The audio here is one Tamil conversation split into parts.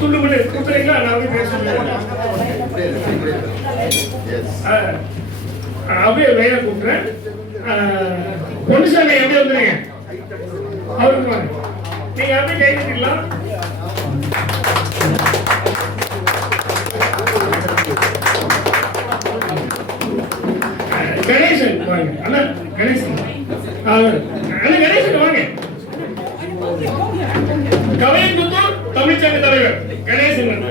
துண்டு மணி கொடுக்குறீங்களா நான் வந்து பேச ஆ, அப்படியே வேலை கூப்பிட்றேன். பொன்னுசாமி எப்படி வந்துருங்க? அவருக்கு நீங்க அப்படியே கை தட்டிடலாம் கணேசன் வாங்க. அண்ணா கணேசன். அண்ணா கணேசன் வாங்க. கவையங்குத்தூர் தமிழ்ச்சங்க தலைவர் கணேசன்.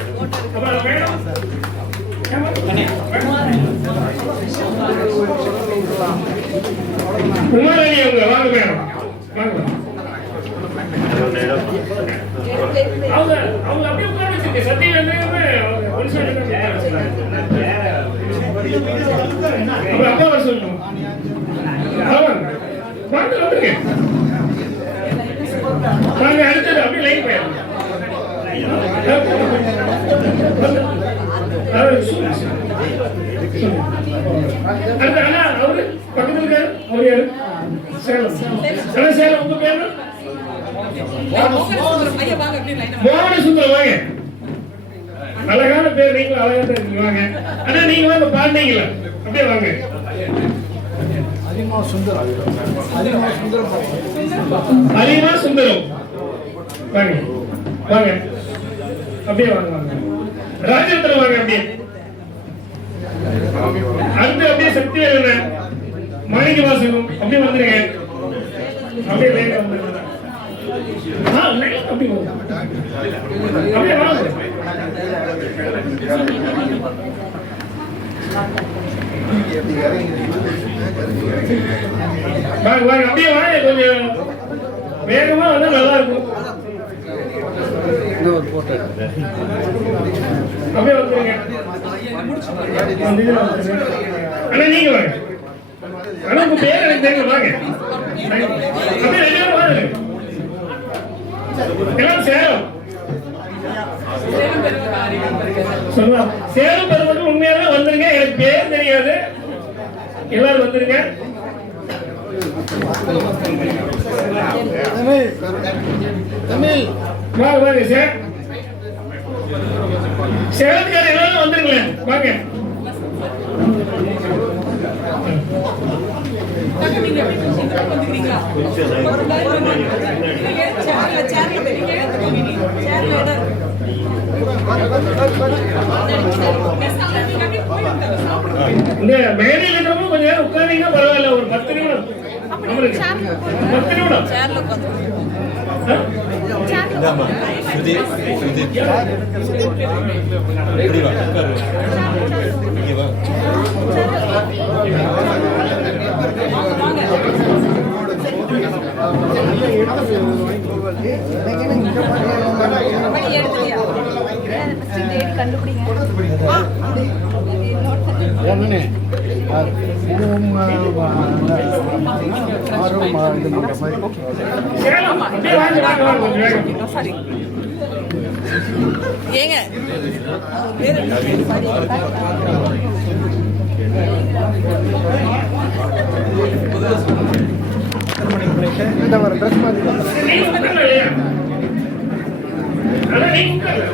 அப்புறம் மேடம் குமாரணி அவங்க வாங்க மேடம் வாங்க. அவங்க அவங்க அப்படியே உட்கார வச்சிருக்க. அவங்க அப்பா வர சொல்லணும். வாங்க வந்துருங்க வாங்க அடுத்தது அப்படியே லைன் போயிடலாம். அண்ணா அவரு பக்கத்துல இருக்காரு அவர் யாரு சேலம் அண்ணா சேலம் உங்க பேரு மோகன சுந்தரம் வாங்க அழகான பேர் நீங்களும் அழகா தான் இருக்கீங்க வாங்க அண்ணா நீங்க வாங்க பாண்டீங்களா அப்படியே வாங்க அதிகமாக சுந்தரம் அதிகமாக சுந்தரம் அலிமா சுந்தரம் வாங்க வாங்க அப்படியே வாங்க வாங்க. ராஜேந்திரன் வாங்க அப்படியே. அடுத்து அப்படியே சக்தி என்ன? மாணிக்க வாசகம். அப்படியே வந்துருங்க. அப்படியே லைன் வந்துருங்க. அப்படியே அப்படியே வாங்க வாங்க. அப்படியே வாங்க கொஞ்சம் வேகமா வந்தா நல்லா இருக்கும். அப்படியே ஒரு போட்டோ இதுல வந்துருங்க. அண்ணா நீங்க வாங்க. அண்ணா உங்க பேர் எனக்கு தெரியும்? வாங்க. அப்படியே வாங்க சேலம். சொல்லலாம் சேலம் பெருமக்கள் உண்மையாவே வந்துருங்க. எனக்கு பேர் தெரியாது. எல்லாரும் வந்துருங்க. தமிழ். தமிழ். வாங்க வாங்க சார். சேலத்துக்கார எல்லாரும் வந்துருங்களேன். வாங்க. இந்த மேடையில் இருக்கிறவங்க கொஞ்சம் நேரம் உட்கார்ந்தீங்கன்னா பரவாயில்ல ஒரு பத்து நிமிடம். பத்து நிமிடம். ஆ? என்னண்ணே இதுவும் ஆர்வம் இது பண்ணுற மாதிரி சேலம் அப்படியே வாங்க வாங்க வாங்க கொஞ்சம் வேகம் ஏங்க இந்த ஒரு ட்ரெஸ் மாதிரி நீங்க உட்காரல இல்லையா? அதான் நீங்க உட்காரல.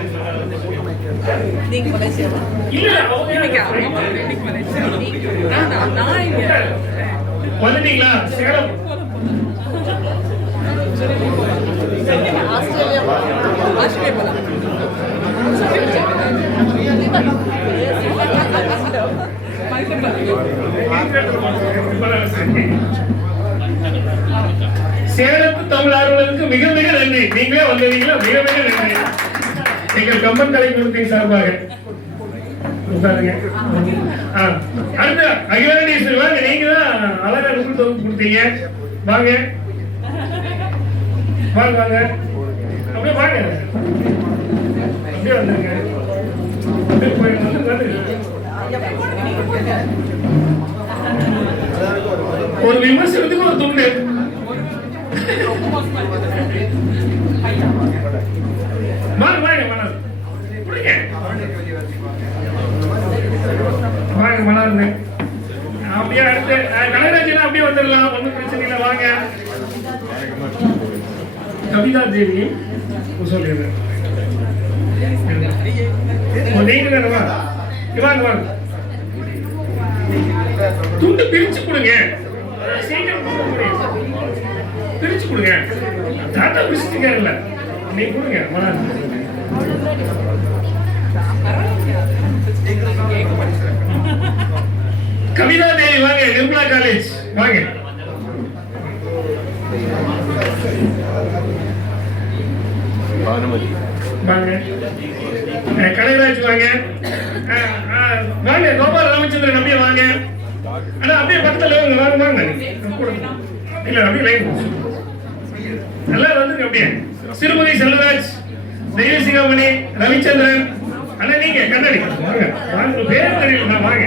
நீங்க மலேசியா இல்ல, அவங்க வந்துட்டீங்களா? சேலம் ஆஸ்திரேலியா சேலத்து தமிழ் ஆர்வலருக்கு மிக மிக நன்றி. நீங்களே வந்தீங்களா? மிக மிக நன்றி. எங்கள் கம்பன் கலை சார்பாக. உட்காருங்க. ஆ, அடுத்து அகிலாண்டேஸ்வரி வாங்க நீங்க தான் அழகா நூல் தொகுப்பு கொடுத்தீங்க. வாங்க. வாங்க வாங்க. அப்படியே வாங்க. அப்படியே வந்துருங்க. அப்படியே போய் ஒரு விமர்சனத்துக்கு ஒரு துண்டு. வாங்க வாங்க மலர் குடிங்க. வாங்க மலர்னு அப்படியே அடுத்து கலைராஜன் அப்படியே வந்துடலாம். ஒன்றும் பிரச்சனை இல்லை வாங்க. கவிதா தேவி சொல்லிடுறேன் வாங்க வாங்க. துண்டு பிரிச்சு கொடுங்க. சீக்கிரம் பிரிச்சு கொடுங்க. தாத்தா பிரிச்சுட்டுக்காருல்ல நீ கொடுங்க வாங்க. கவிதா தேவி வாங்க நிர்மலா காலேஜ் வாங்க. வாங்க. கனகராஜ் வாங்க. வாங்க கோபால் ராமச்சந்திரன் அப்படியே வாங்க. அண்ணா அப்படியே பக்கத்துல வாங்க வாங்க வாங்க. இல்ல அப்படியே லைன் நல்லா வந்துருங்க அப்படியே. சிறுமதி செல்வராஜ் தெய்வசிகாமணி ரவிச்சந்திரன் அண்ணா நீங்க கண்ணாடி வாங்க வாங்க பேர் தெரியல வாங்க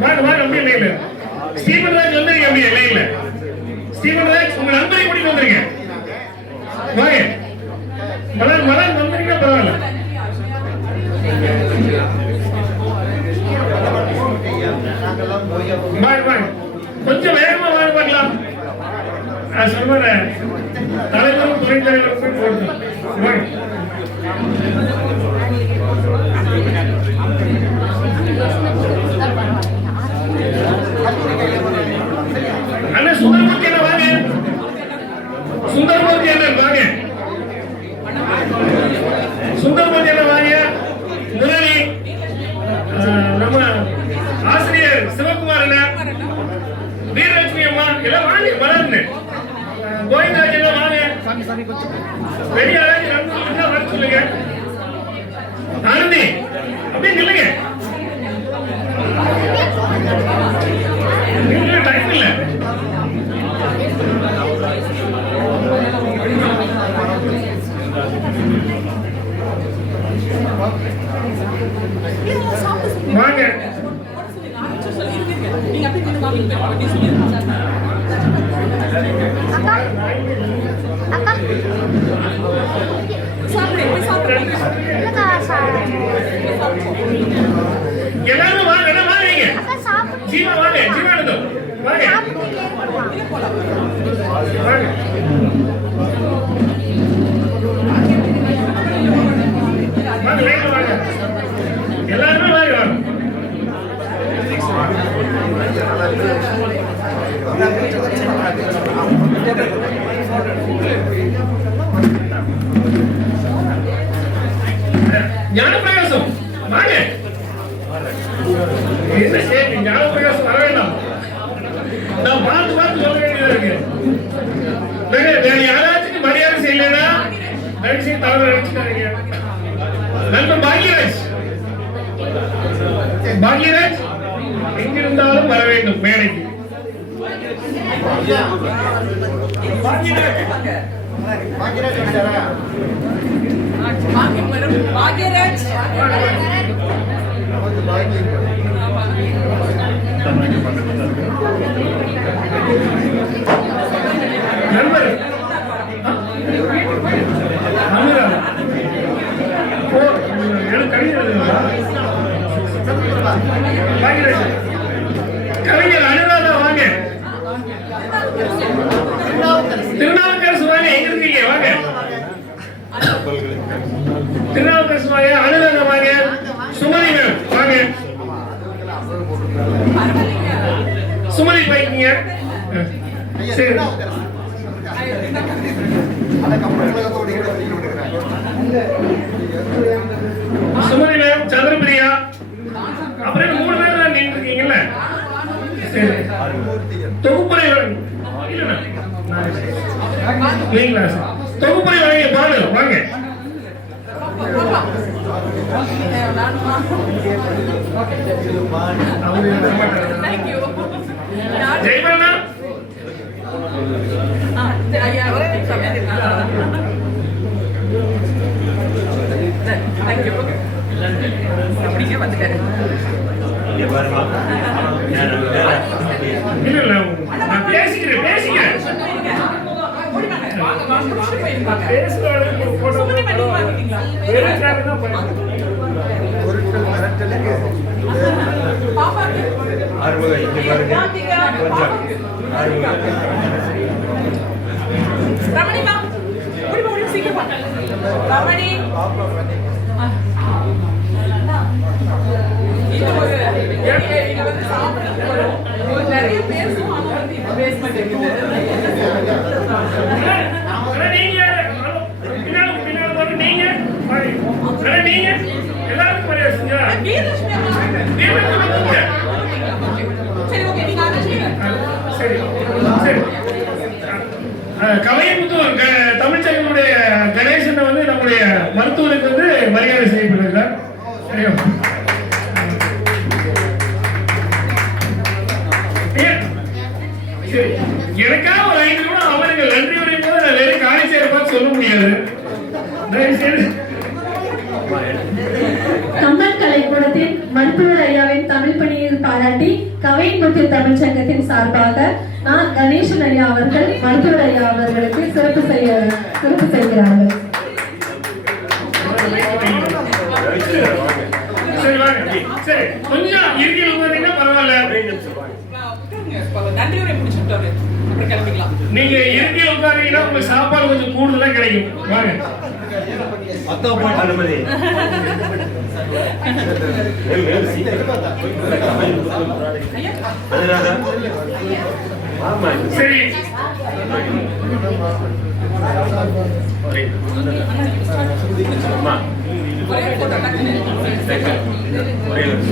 வாங்க வாங்க அப்படியே லைன்ல ஸ்டீபன் ராஜ் வந்துருங்க அப்படியே லைன்ல ஸ்டீபன் ராஜ் உங்க நண்பரை கூட்டிட்டு வந்துருங்க. வாங்க. மலர் மலர் பரவாயில்ல. வாங்க வாங்க. கொஞ்சம் வேகமா ಸರ್ವರ ತಲೆಗಳು ಕುರಿತಾರೆ ನೋಡಿ અને સુંદરમૂર્તિ ના ભાગે સુંદરમૂર્તિ અને ભાગે பெரிய வர சொல்லுங்க. ஆனந்தி அப்படியே நில்லுங்க. டைம் இல்லை. வாங்க பாக்யராஜ் எங்கிருந்தாலும் வர வேண்டும் மேடைக்கு வாங்க, மேடம். பாக்யராஜ். சுமதி போய்க்கீங்க சரி. சுமதி மேம் சந்திரபிரியா அப்புறம் மூணு பேர் தான் நின்று இருக்கீங்கல்ல தொகுப்புரை? தொகுப்புரை வழங்கிய பாடு வாங்க. அப்படிங்க வந்துட்டாரு பேசிக்கிறேன் பேசிக்கிறேன். பேசுற நிறைய பேசும் ஆனா வந்து இப்ப பேச மாட்டேங்குது அண்ணா, நீங்க ஹலோ, பின்னால பின்னால பாருங்க, நீங்க பாரு. அண்ணா, நீங்க எல்லாருக்கும் மரியாதை செஞ்சா சரி க- கணேசனை வந்து நம்முடைய மருத்துவருக்கு வந்து மரியாதை செய்யப்படுகிறார். சரியா சரி எனக்காக ஒரு ஐந்து கூட அவருக்கு நன்றி வரையும் போது நான் வெறும் காணிச்சேரை சொல்ல முடியாது. தயவு செய்து கம்பன் கலைக்கூடத்தின் மருத்துவர் ஐயாவின் தமிழ் பணியில் பாராட்டி கவைமுத்து தமிழ் சங்கத்தின் சார்பாக நான் கணேசன் ஐயா அவர்கள் மருத்துவர் ஐயா அவர்களுக்கு சிறப்பு செய்ய சிறப்பு செய்கிறார்கள். சரி கொஞ்சம் இறுதியில் வந்தீங்கன்னா பரவாயில்ல நீங்க இறுதியில் உட்கார்ந்தீங்கன்னா உங்களுக்கு சாப்பாடு கொஞ்சம் கூடுதலா கிடைக்கும். வாங்க. ஆமா சரி அம்மா ஒரே ஒரு